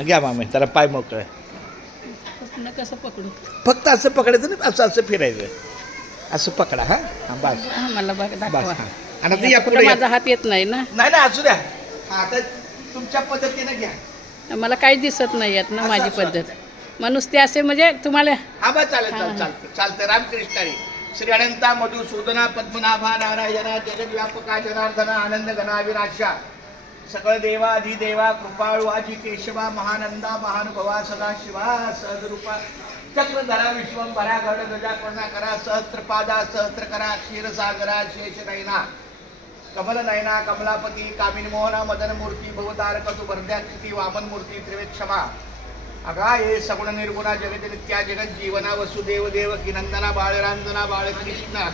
घ्या मामी त्याला पाय मोकळे. पुन्हा कसं पकडू? फक्त असं पकडायचं नाही, असं असं फिरायचं. असं पकडा. हां हां बस मला बघ बस. दाखवा. हां आणि आता या कुठं पुढे माझा हात येत नाही ना, नाही नाही असू द्या. हां आता तुमच्या पद्धतीने घ्या. मला काही दिसत नाही येत ना असं, माझी असं. पद्धत. मग नुसते असे म्हणजे तुम्हाला हा बस चालेल चालेल चालतं चालतं. रामकृष्ण हरी. श्री अनंता मधुसूदना पद्मनाभा नारायणा जगद्व्यापका जनार्दना आनंद घना विनाशा सकळ देवा अधिदेवा कृपाळू आजी केशवा महानंदा महानुभवा सदाशिवा सहजरूपा चक्रधरा विश्वंभरा गड गजा करुणाकरा सहस्त्रपादा सहस्त्रकरा क्षीरसागरा शेषनयना कमल नयना कमलापती कामिनी मोहना मदन मूर्ती भवतारक तु भरद्याक्षिती वामन मूर्ती त्रिवेक्षमा अगा ये सगुण निर्गुणा जगत नित्या जगत जीवना वसुदेव देवकी नंदना बाळरांजना बाळकृष्णा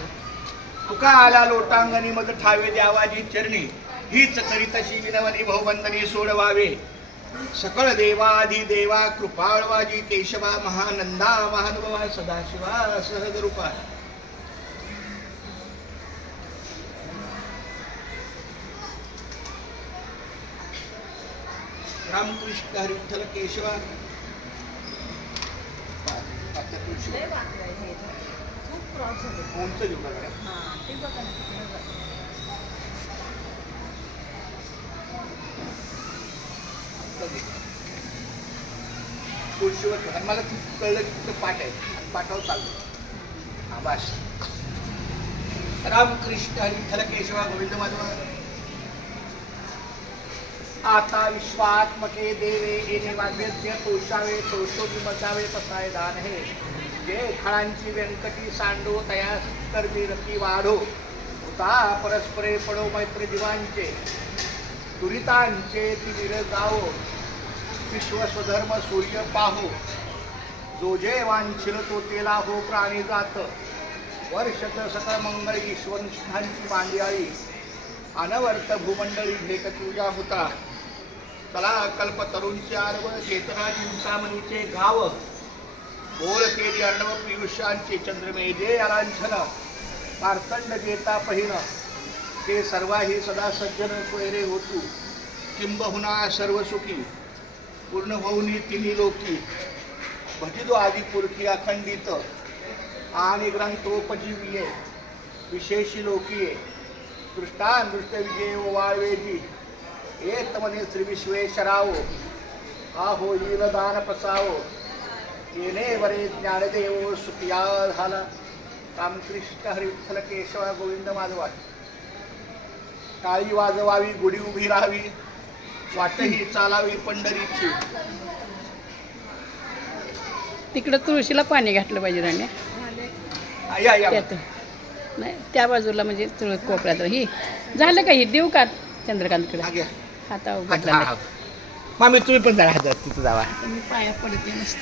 तुका आला लोटांगणी मग ठावे द्यावाजी चरणी हीच करीतशी विनवनी बहुबंधनी सोडवावे सकळ देवाधी देवा कृपाळवाजी केशवा महानंदा महानुभवा सदाशिवा सहजरूपा. रामकृष्ण हरी विठ्ठल केशवा. उंच घेऊ नका. तुळशीवर ठेवा. मला कळलं की तिथं पाठ आहे आणि पाठावर चालतो. हा बस. रामकृष्ण हरी विठ्ठल केशवा गोविंद माधव. आता विश्वात्मके देवे येणे वाद्यस्य तोषावे तोषोगी मचावे पसाय दान हे जे खळांची व्यंकटी सांडो तया कर्मी रती वाढो उता परस्परे पडो मैत्र जीवांचे दुरितांचे तिमिर गावो विश्व स्वधर्म सूर्य पाहो जो जे वांछिल तो तेला हो प्राणी जात वर्षत सकळ मंगळ ईश्वरांची मांदियाळी अनवर्त भूमंडळी भेट तुझ्या होता चला कल्प तरुणचे आरवळ चेतना चिंतामणीचे गाव बोल केली अर्णव पियुषांचे चंद्रमेजे अलांछन मार्तंड जेता पहिन ते सर्वाही सदा सज्जन सोयरे होतू किंबहुना सर्व सुखी पूर्ण होऊनी तिन्ही लोकी भजिदो आदी पुरखी अखंडित आणि ग्रंथोपजीवीये विशेषी लोकीये दृष्टांदृष्ट विजय वाळवेजी एक म्हणे श्री विश्वेश्वरावो हा होईल दान पसावो येणे बरे ज्ञानदेव सुखिया झाला. रामकृष्ण हरी विठ्ठल केशवा गोविंद माधवा. टाळी वाजवावी गुढी उभी राहावी वाटही चालावी पंढरीची. तिकडं तुळशीला पाणी घातलं पाहिजे राण्या. या या त्यात नाही त्या बाजूला म्हणजे कोपऱ्यात ही झालं का? ही देऊ का चंद्रकांतकडे? हा घ्या. हाता हा, उघडला हा, हा. मामी तुम्ही पण जरा हातात तिथं जावा. मी पाया पडते मस्त.